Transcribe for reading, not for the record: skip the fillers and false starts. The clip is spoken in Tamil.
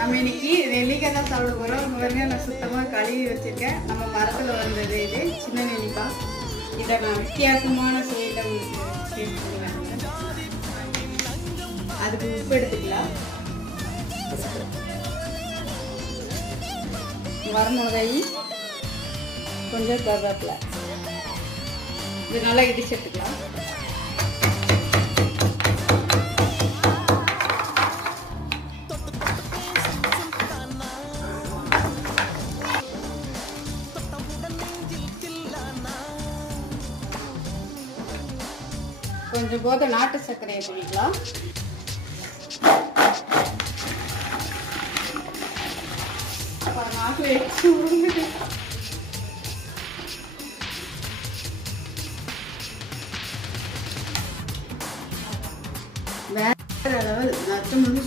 நம்ம இன்னைக்கு நெல்லிக்காய் தான் சாப்பிட போகிறோம். பாருங்க நான் சுத்தமாக கழுவி வச்சுருக்கேன். நம்ம மரத்தில் வந்தது இது சின்ன நெல்லிக்காய். இதை நான் வித்தியாசமான சுவையில் உங்களுக்கு சேர்த்துக்கிறேன். அதுக்கு உப்பு எடுத்துக்கலாம். வரமிளகாய், கொஞ்சம் கருவேப்பிலை, இது நல்லா இடிச்சு எடுத்துக்கலாம். கொஞ்சம் போத நாட்டு சர்க்கரையை குடிக்கலாம். வேற லெவல் நச்சம் வந்து